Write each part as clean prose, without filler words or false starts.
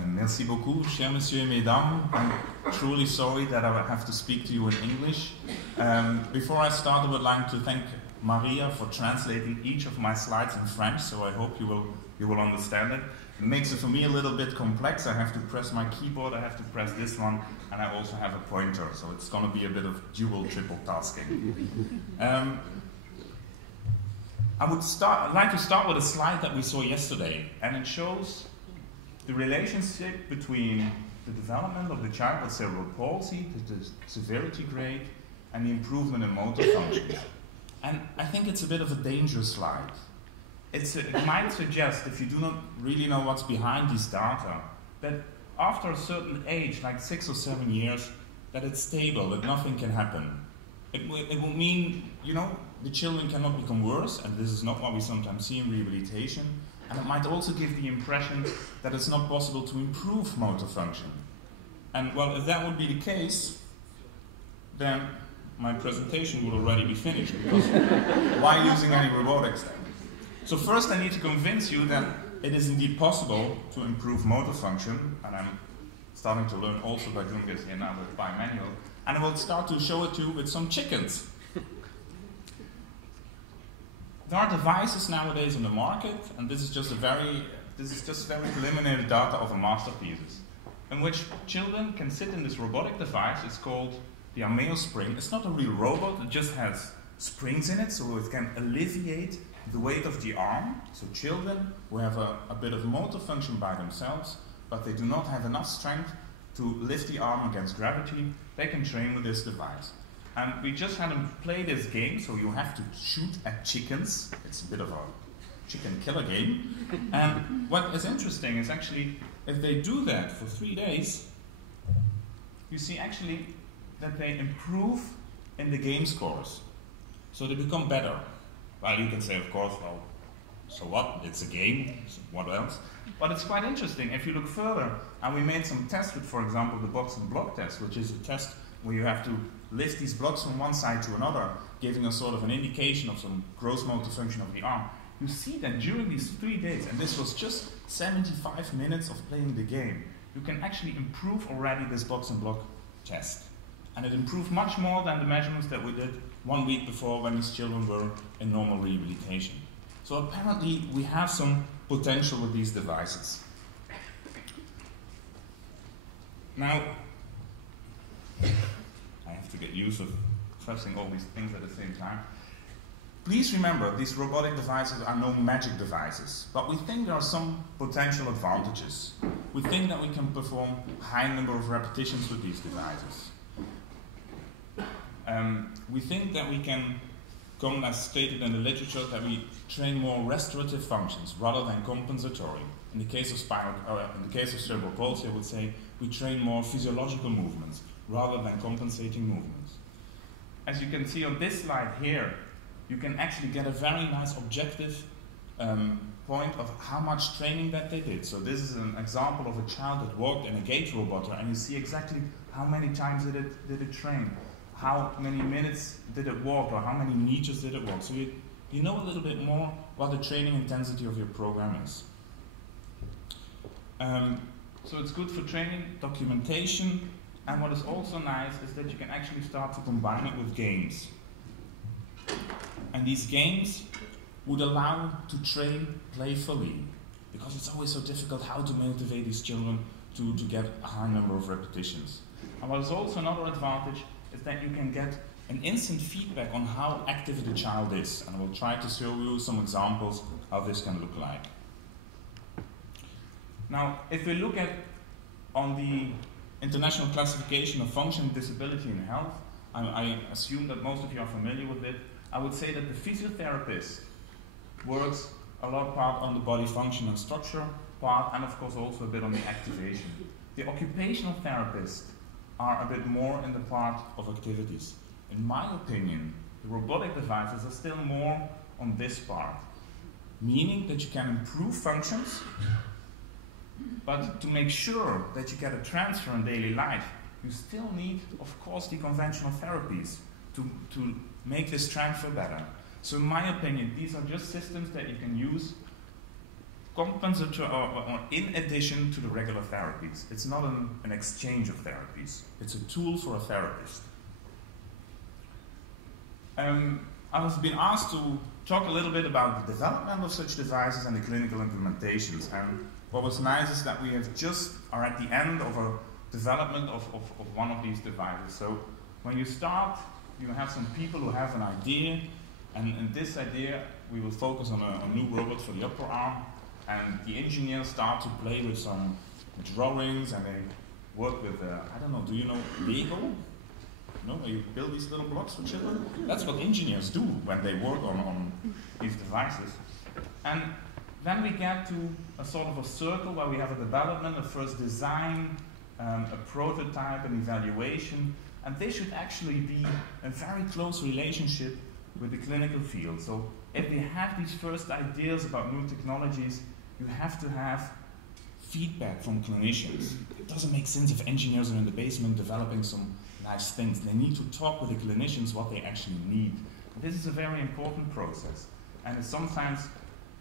Merci beaucoup, chers messieurs et mesdames. I'm truly sorry that I have to speak to you in English. Before I start, I would like to thank Maria for translating each of my slides in French, so I hope you will understand it. It makes it for me a little bit complex. I have to press my keyboard, I have to press this one, and I also have a pointer, so it's going to be a bit of dual, triple tasking. I'd like to start with a slide that we saw yesterday, and it shows the relationship between the development of the child with cerebral palsy, the severity grade, and the improvement in motor functions. And I think it's a bit of a dangerous slide. It might suggest, if you do not really know what's behind these data, that after a certain age, like 6 or 7 years, that it's stable, that nothing can happen. It will mean, you know, the children cannot become worse, and this is not what we sometimes see in rehabilitation. And it might also give the impression that it's not possible to improve motor function. And well, if that would be the case, then my presentation would already be finished, because why using any robotics then? So first I need to convince you that it is indeed possible to improve motor function, and I'm starting to learn also by doing this here now with bimanual, and I will start to show it to you with some chickens. There are devices nowadays on the market, and this is just very preliminary data of a masterpieces, in which children can sit in this robotic device. It's called the Ameo spring. It's not a real robot, it just has springs in it, so it can alleviate the weight of the arm. So children who have a bit of motor function by themselves, but they do not have enough strength to lift the arm against gravity, they can train with this device. And we just had them play this game, so you have to shoot at chickens. It's a bit of a chicken killer game. And what is interesting is actually, if they do that for 3 days, you see actually that they improve in the game scores. So they become better. Well, you can say, of course, well, so what? It's a game, so what else? But it's quite interesting. If you look further, and we made some tests with, for example, the box and block test, which is a test where you have to lift these blocks from one side to another, giving a sort of an indication of some gross motor function of the arm. You see that during these 3 days, and this was just 75 minutes of playing the game, you can actually improve already this box and block test. And it improved much more than the measurements that we did 1 week before when these children were in normal rehabilitation. So apparently we have some potential with these devices. Now, I have to get used to pressing all these things at the same time. Please remember, these robotic devices are no magic devices, but we think there are some potential advantages. We think that we can perform a high number of repetitions with these devices. We think that we can come, as stated in the literature, that we train more restorative functions rather than compensatory. In the case of cerebral palsy, I would say we train more physiological movements rather than compensating movements. As you can see on this slide here, you can actually get a very nice objective point of how much training that they did. So this is an example of a child that walked in a gait robot, and you see exactly how many times did it train, how many minutes did it walk, or how many meters did it walk. So you know a little bit more what the training intensity of your program is. So it's good for training, documentation, and what is also nice is that you can actually start to combine it with games. And these games would allow to train playfully, because it's always so difficult how to motivate these children to get a high number of repetitions. And what is also another advantage is that you can get an instant feedback on how active the child is. And I will try to show you some examples how this can look like. Now, if we look at on the International Classification of Function, Disability and Health, I assume that most of you are familiar with it. I would say that the physiotherapist works a lot part on the body function and structure part, and of course also a bit on the activation. The occupational therapists are a bit more in the part of activities. In my opinion, the robotic devices are still more on this part, meaning that you can improve functions, but to make sure that you get a transfer in daily life, you still need, of course, the conventional therapies to make this transfer better. So in my opinion, these are just systems that you can use compensatory or in addition to the regular therapies. It's not an exchange of therapies. It's a tool for a therapist. I was being asked to talk a little bit about the development of such devices and the clinical implementations. And what was nice is that we are at the end of a development of one of these devices. So when you start, you have some people who have an idea, and in this idea we will focus on a new robot for the upper arm, and the engineers start to play with some drawings, and they work with, I don't know, do you know Lego? No, you build these little blocks for children? That's what engineers do when they work on these devices. And then we get to a sort of a circle where we have a development, a first design, a prototype, an evaluation, and they should actually be a very close relationship with the clinical field. So if we have these first ideas about new technologies, you have to have feedback from clinicians. It doesn't make sense if engineers are in the basement developing some nice things. They need to talk with the clinicians what they actually need. This is a very important process, and it's sometimes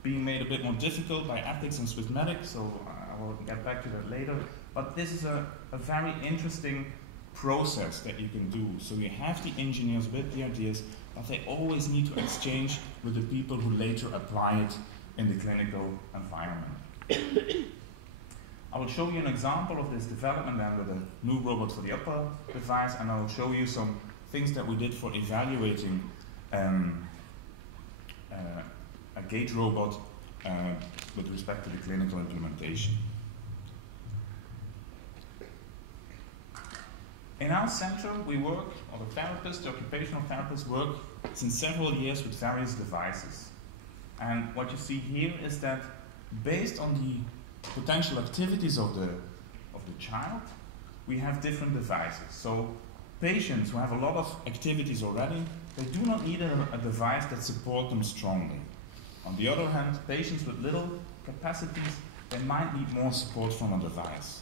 being made a bit more difficult by ethics and Swiss medics, so I will get back to that later. But this is a very interesting process that you can do. So you have the engineers with the ideas, but they always need to exchange with the people who later apply it in the clinical environment. I will show you an example of this development then with a new robot for the upper device, and I will show you some things that we did for evaluating a gait robot with respect to the clinical implementation. In our center, we work, or the therapists, the occupational therapists work since several years with various devices. And what you see here is that based on the potential activities of the child, we have different devices. So patients who have a lot of activities already, they do not need a device that supports them strongly. On the other hand, patients with little capacities, they might need more support from a device.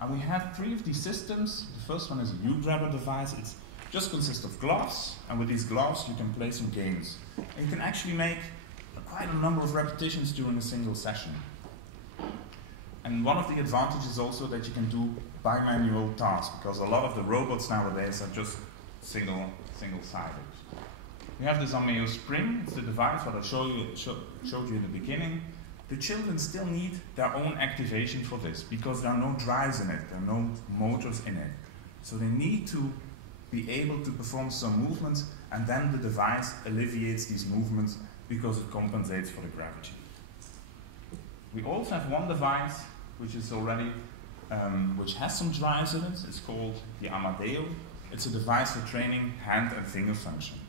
And we have 3 of these systems. The first one is a U-grabber device. It just consists of gloves, and with these gloves you can play some games. And you can actually make quite a number of repetitions during a single session. And one of the advantages is also that you can do bimanual tasks, because a lot of the robots nowadays are just single-sided. We have this Ameo Spring. It's the device that I showed you in the beginning. The children still need their own activation for this, because there are no drives in it, there are no motors in it. So they need to be able to perform some movements, and then the device alleviates these movements because it compensates for the gravity. We also have one device which is already, which has some drives in it. It's called the Amadeo. It's a device for training hand and finger function.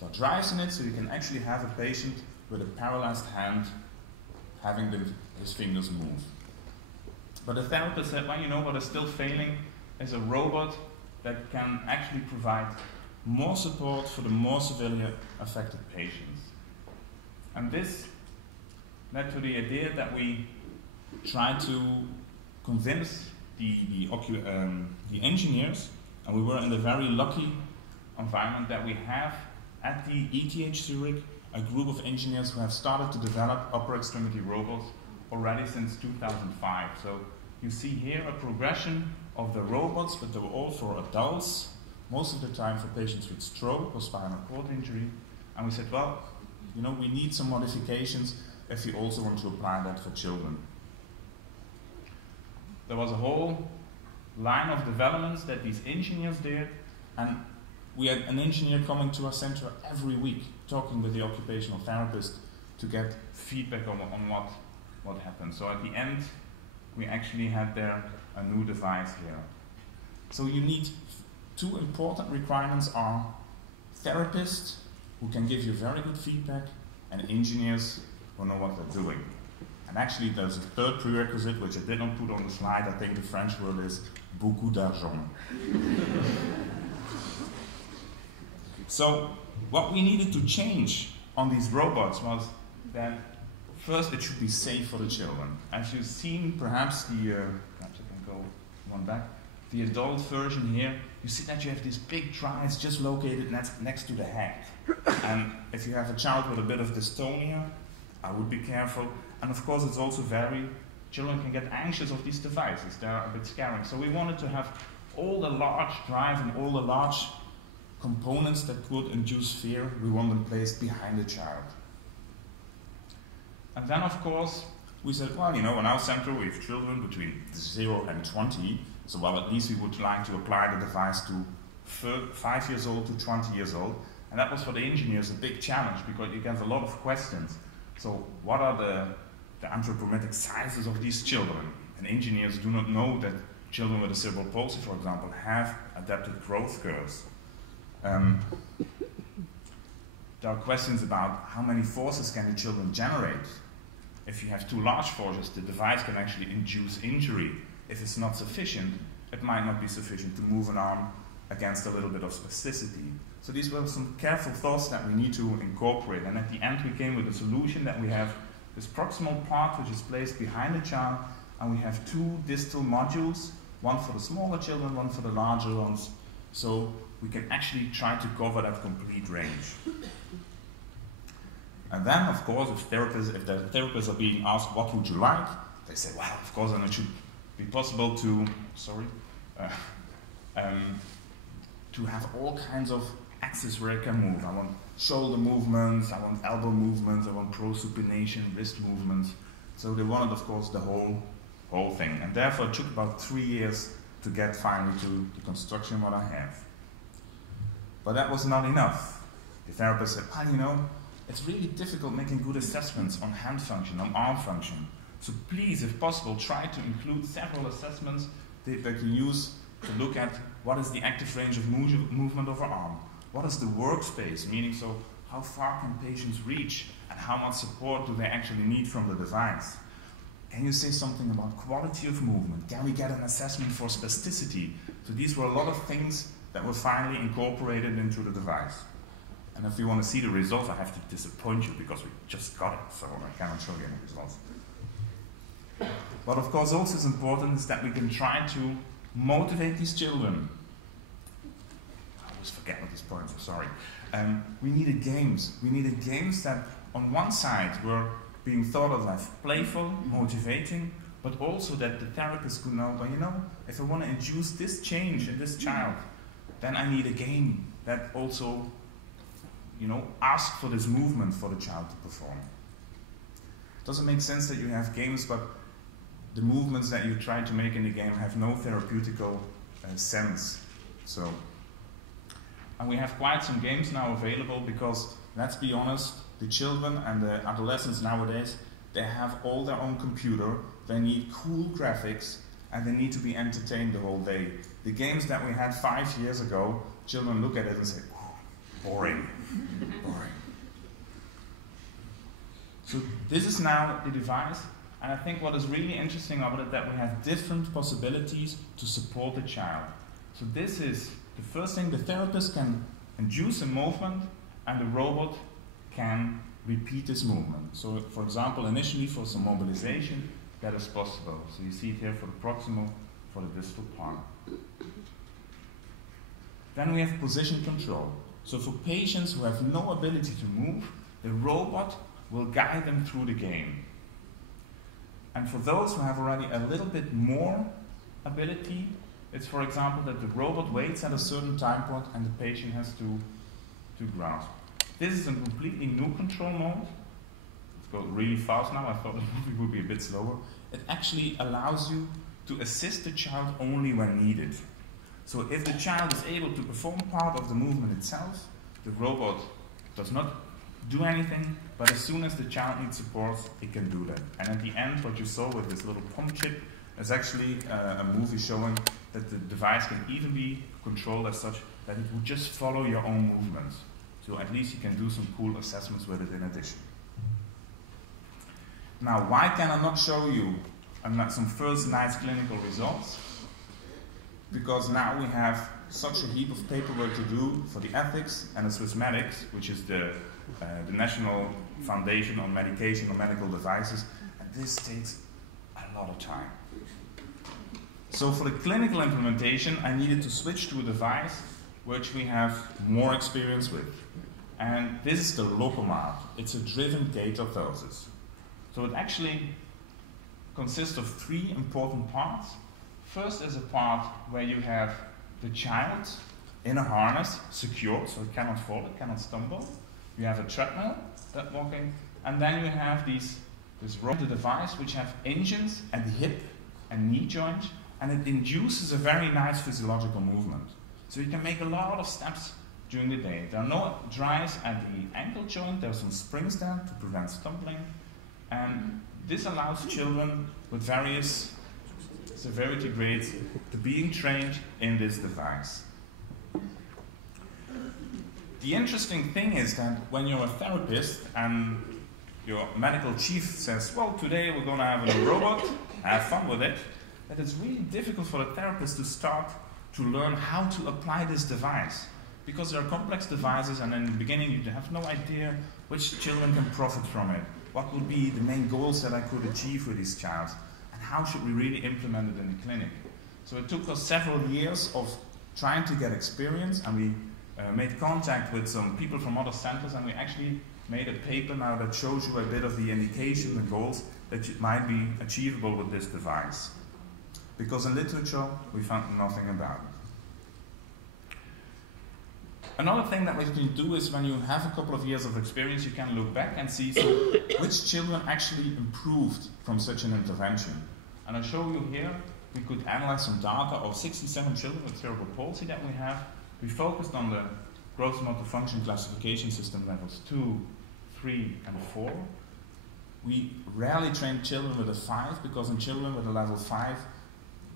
There are drives in it, so you can actually have a patient with a paralyzed hand having his fingers move. But the therapist said, well, you know what is still failing is a robot that can actually provide more support for the more severely affected patients. And this led to the idea that we tried to convince the engineers, and we were in the very lucky environment that we have at the ETH Zurich a group of engineers who have started to develop upper extremity robots already since 2005. So you see here a progression of the robots, but they were all for adults, most of the time for patients with stroke or spinal cord injury. And we said, well, you know, we need some modifications if we also want to apply that for children. There was a whole line of developments that these engineers did, and we had an engineer coming to our center every week, talking with the occupational therapist to get feedback on what happened. So at the end, we actually had there a new device here. So you need 2 important requirements are therapists who can give you very good feedback, and engineers who know what they're doing. And actually there's a 3rd prerequisite, which I did not put on the slide. I think the French word is beaucoup d'argent. So what we needed to change on these robots was that first it should be safe for the children. As you've seen, perhaps perhaps I can go one back, the adult version here, you see that you have these big drives just located next to the head. And if you have a child with a bit of dystonia, I would be careful. And of course, it's also children can get anxious of these devices. They're a bit scary. So we wanted to have all the large drive and all the large components that would induce fear, we want them placed behind the child. And then, of course, we said, well, in our center we have children between 0 and 20, so well, at least we would like to apply the device to 5 years old to 20 years old. And that was for the engineers a big challenge, because you get a lot of questions. So what are the anthropometric sizes of these children? And engineers do not know that children with a cerebral palsy, for example, have adapted growth curves. There are questions about how many forces can the children generate. If you have too large forces, the device can actually induce injury. If it's not sufficient, it might not be sufficient to move an arm against a little bit of spasticity. So these were some careful thoughts that we need to incorporate. And at the end we came with a solution that we have this proximal part which is placed behind the child, and we have 2 distal modules, one for the smaller children, one for the larger ones. So we can actually try to cover that complete range. And then, of course, if the therapists are being asked, what would you like? They say, well, of course, then it should be possible to have all kinds of axes where it can move. I want shoulder movements, I want elbow movements, I want prosupination, wrist movements. So they wanted, of course, the whole thing. And therefore, it took about 3 years to get finally to the construction what I have. But that was not enough. The therapist said, well, it's really difficult making good assessments on hand function, on arm function. So please, if possible, try to include several assessments that you can use to look at what is the active range of movement of our arm. What is the workspace, meaning so how far can patients reach and how much support do they actually need from the device? Can you say something about quality of movement? Can we get an assessment for spasticity? So these were a lot of things that were finally incorporated into the device. And if you want to see the results, I have to disappoint you because we just got it, so I cannot show you any results. But of course also is important is that we can try to motivate these children. I always forget what these points are, sorry. We needed games. We needed games that on one side were being thought of as playful, motivating, but also that the therapist could know, well, if I want to induce this change in this child, then I need a game that also, asks for this movement for the child to perform. It doesn't make sense that you have games, but the movements that you try to make in the game have no therapeutical sense. And we have quite some games now available because, let's be honest, the children and the adolescents nowadays, they have all their own computer, they need cool graphics, and they need to be entertained the whole day. The games that we had 5 years ago, children look at it and say, oh, boring, boring. So this is now the device, and I think what is really interesting about it that we have different possibilities to support the child. So this is the first thing, the therapist can induce a movement and the robot can repeat this movement. So for example, initially for some mobilization, that is possible. So you see it here for the proximal, for the distal part. Then we have position control. So for patients who have no ability to move, the robot will guide them through the game. And for those who have already a little bit more ability, it's for example that the robot waits at a certain time point and the patient has to grasp. This is a completely new control mode. It's going really fast now. I thought it would be a bit slower. It actually allows you to assist the child only when needed. So if the child is able to perform part of the movement itself, the robot does not do anything, but as soon as the child needs support, it can do that. And at the end, what you saw with this little pump chip is actually a movie showing that the device can even be controlled as such that it will just follow your own movements. So at least you can do some cool assessments with it in addition. Now, why can I not show you some first nice clinical results? Because now we have such a heap of paperwork to do for the ethics and the Swissmedics, which is the National Foundation on Medication on Medical Devices, and this takes a lot of time. So for the clinical implementation, I needed to switch to a device which we have more experience with. And this is the Locomart. It's a driven gait orthosis. So So it actually consists of three important parts. First is a part where you have the child in a harness, secured, so it cannot fall, it cannot stumble. You have a treadmill that walking, and then you have this device which have engines at the hip and knee joint, and it induces a very nice physiological movement. So you can make a lot of steps during the day. There are no drives at the ankle joint, there are some springs there to prevent stumbling, and this allows children with various severity grades to being trained in this device. The interesting thing is that when you're a therapist and your medical chief says, well, today we're going to have a new robot, have fun with it, that it's really difficult for the therapist to start to learn how to apply this device. Because there are complex devices, and in the beginning you have no idea which children can profit from it. What would be the main goals that I could achieve with this child? And how should we really implement it in the clinic? So it took us several years of trying to get experience, and we made contact with some people from other centers, and we actually made a paper now that shows you a bit of the indications and goals that might be achievable with this device. Because in literature, we found nothing about it. Another thing that we can do is when you have a couple of years of experience, you can look back and see which children actually improved from such an intervention. And I show you here, we could analyze some data of 67 children with cerebral palsy that we have. We focused on the gross motor function classification system levels 2, 3, and 4. We rarely train children with a 5, because in children with a level 5,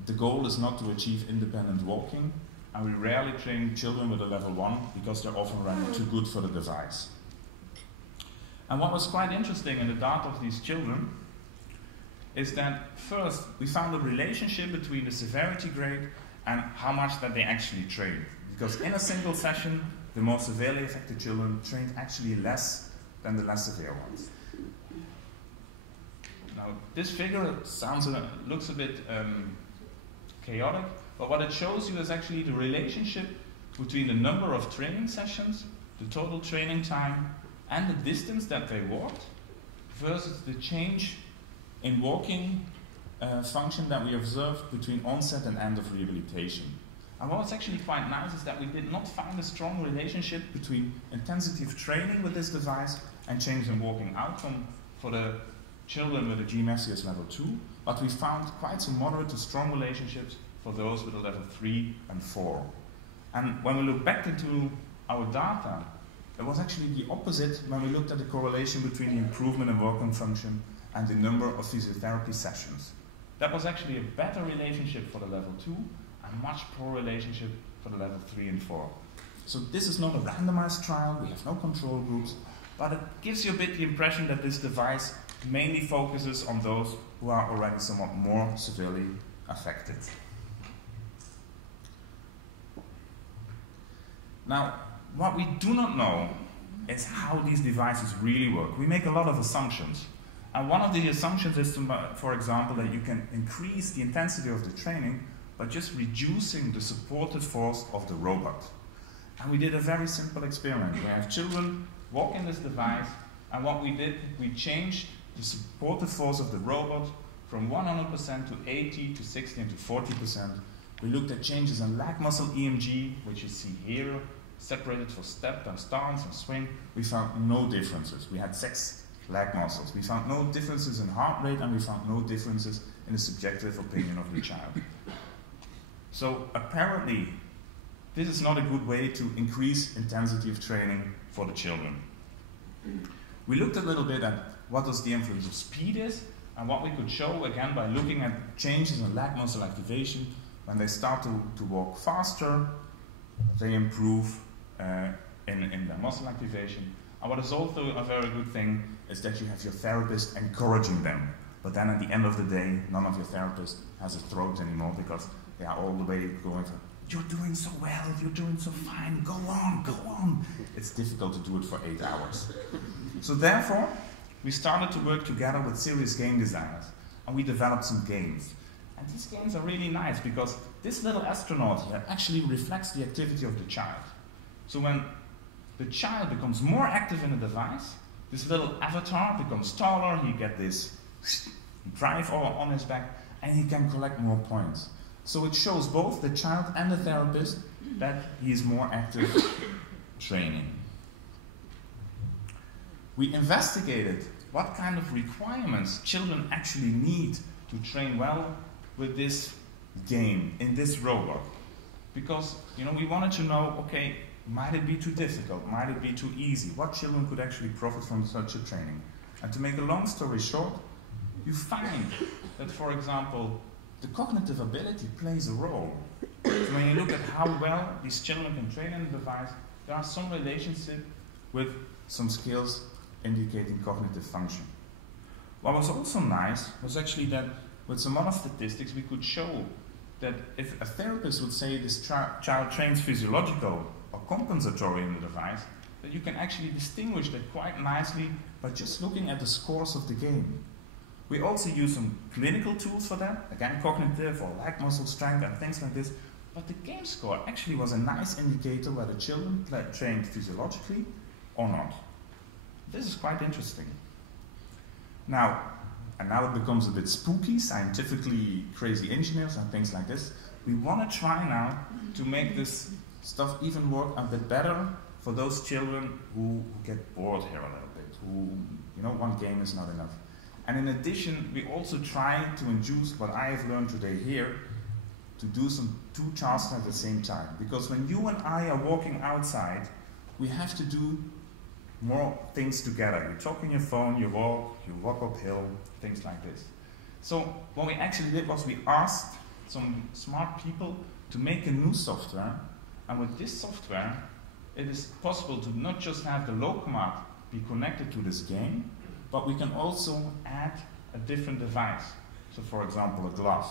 the goal is not to achieve independent walking. And we rarely train children with a level 1 because they're often running too good for the device. And what was quite interesting in the data of these children is that first we found a relationship between the severity grade and how much that they actually trained. Because in a single session, the more severely affected children trained actually less than the less severe ones. Now this figure looks a bit chaotic, but what it shows you is actually the relationship between the number of training sessions, the total training time, and the distance that they walked, versus the change in walking function that we observed between onset and end of rehabilitation. And what was actually quite nice is that we did not find a strong relationship between intensity of training with this device and change in walking outcome for the children with a GMFCS level 2, but we found quite some moderate to strong relationships for those with a level 3 and 4. And when we look back into our data, it was actually the opposite when we looked at the correlation between the improvement in walking function and the number of physiotherapy sessions. That was actually a better relationship for the level 2 and much poorer relationship for the level 3 and 4. So this is not a randomized trial, we have no control groups, but it gives you a bit the impression that this device mainly focuses on those who are already somewhat more severely affected. Now, what we do not know is how these devices really work. We make a lot of assumptions. And one of the assumptions is, for example, that you can increase the intensity of the training by just reducing the supportive force of the robot. And we did a very simple experiment. We have children walk in this device, and what we did, we changed the supportive force of the robot from 100% to 80 to 60 and to 40%. We looked at changes in leg muscle EMG, which you see here, separated for step and stance and swing. We found no differences. We had 6 leg muscles. We found no differences in heart rate, and we found no differences in the subjective opinion of the child. So apparently, this is not a good way to increase intensity of training for the children. We looked a little bit at what does the influence of speed is, and what we could show, again, by looking at changes in leg muscle activation. When they start to walk faster, they improve in their muscle activation. And what is also a very good thing is that you have your therapist encouraging them. But then at the end of the day, none of your therapists has a throat anymore, because they are all the way going for, you're doing so well, you're doing so fine, go on, go on. It's difficult to do it for 8 hours. So therefore, we started to work together with serious game designers, and we developed some games. And these games are really nice because this little astronaut here actually reflects the activity of the child. So when the child becomes more active in the this little avatar becomes taller, he gets this drive on his back, and he can collect more points. So it shows both the child and the therapist that he is more active training. We investigated what kind of requirements children actually need to train well with this game, in this robot. Because, you know, we wanted to know, okay, might it be too difficult? Might it be too easy? What children could actually profit from such a training? And to make a long story short, you find that, for example, the cognitive ability plays a role. So when you look at how well these children can train in a device, there are some relationship with some skills indicating cognitive function. What was also nice was actually that with some other statistics we could show that if a therapist would say this child trains physiological or compensatory in the device, that you can actually distinguish that quite nicely by just looking at the scores of the game. We also use some clinical tools for that, again cognitive or leg muscle strength and things like this, but the game score actually was a nice indicator whether children trained physiologically or not. This is quite interesting. Now it becomes a bit spooky, scientifically crazy engineers and things like this. We want to try now to make this stuff even work a bit better for those children who get bored here a little bit, who, you know, one game is not enough. And in addition, we also try to induce what I have learned today here, to do some two tasks at the same time. Because when you and I are walking outside, we have to do more things together. You talk on your phone, you walk uphill, things like this. So what we actually did was we asked some smart people to make a new software, and with this software it is possible to not just have the Locomat be connected to this game, but we can also add a different device. So for example, a glass.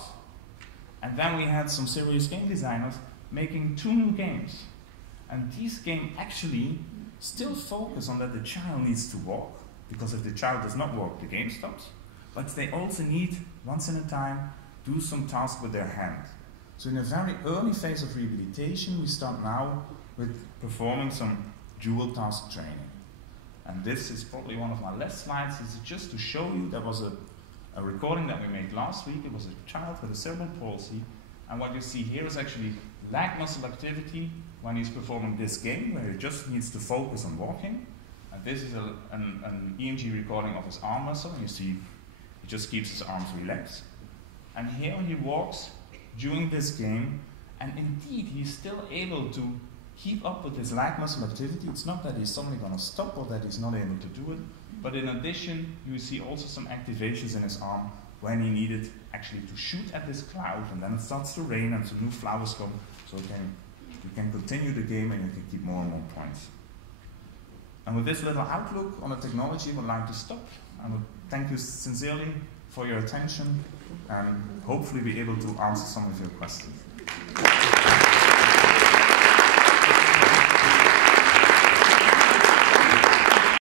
And then we had some serious game designers making 2 new games. And these games actually still focus on that the child needs to walk, because if the child does not walk, the game stops. But they also need, once in a time, do some task with their hand. So in a very early phase of rehabilitation, we start now with performing some dual task training. And this is probably one of my last slides. This is just to show you, there was a recording that we made last week. It was a child with a cerebral palsy. And what you see here is actually leg muscle activity when he's performing this game, where he just needs to focus on walking. And this is an EMG recording of his arm muscle. And you see he just keeps his arms relaxed. And here he walks during this game. And indeed, he's still able to keep up with his leg muscle activity. It's not that he's suddenly going to stop or that he's not able to do it, but in addition, you see also some activations in his arm when he needed actually to shoot at this cloud, and then it starts to rain and some new flowers come, so you can continue the game and you can keep more and more points. And with this little outlook on the technology, I would like to stop. I would thank you sincerely for your attention and hopefully be able to answer some of your questions.